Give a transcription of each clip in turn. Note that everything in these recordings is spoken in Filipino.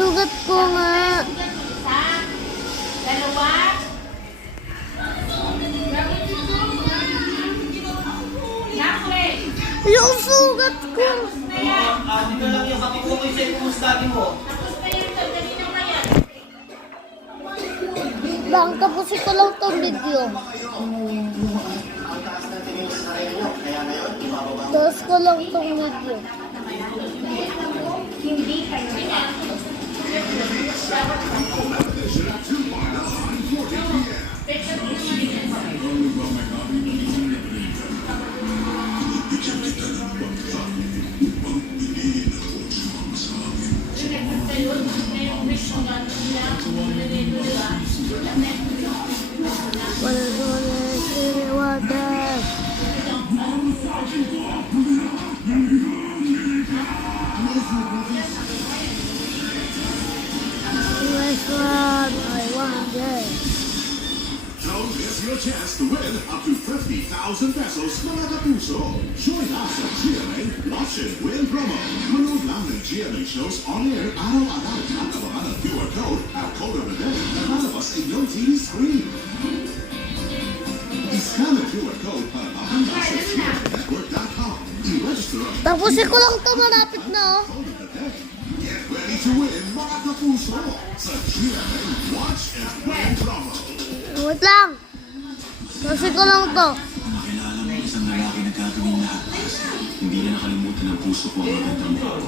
Susugat ko nga. Isa, dalawa. Nakre. Yung sugat ko. Tapos na yan. Ate ka lang yung kapag-ukay sa'yo kumustahin mo. Tapos na yan. Dali na na yan. Bang, tapusin ko lang tong video. Tapos ko lang tong video. Hindi kayo. Wala doon siniwagan. Nice one. I want it. Don't miss your chance to win up to 50,000 pesos mga kapuso. Join us at GMA Watch and Win promo. Manood lang ng GMA shows on air araw-araw at abangan ang QR code at code of the day na lalabas sa inyong TV screen. I-scan ang QR code para makahanda sa GMAnetwork.com. I-register ang Tapusin ko lang to, malapit na oh. code of the day. Get ready to win mga kapuso sa GMA Watch and Win promo. Wait lang. Tapusin ko lang to. Nakilala mo isang lalaki na gagawin lahat. Hindi na nakalimutan ng puso ko ang magandang tao.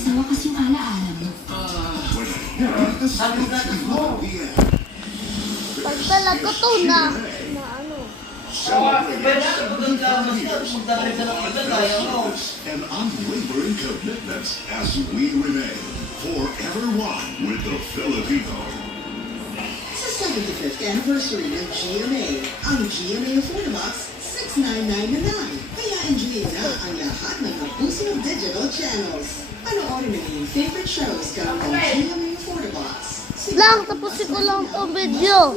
Sa wakas yung alaala mo. Pag talaga to na ano. Pwede ka maganda magdadali ka ng iba kaya mo. And unwavering commitments as we remain forever one with the Filipino. Sa 75th anniversary ng GMA, ang GMA Affordabox 699 na. Kaya enjoy na ang lahat ng kapuso digital channels. Panoorin ang iyong favorite shows gamit ang GMA Affordabox. Lang, tapusin ko lang tong video.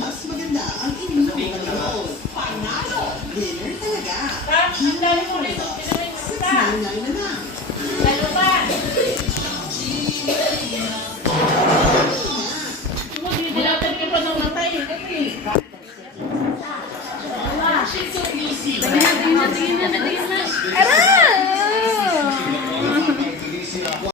Mas maganda ang inyong panonood. Panalo! Winner talaga! Ang dali mo rin. Affordabox 699 na lang. Dalawa.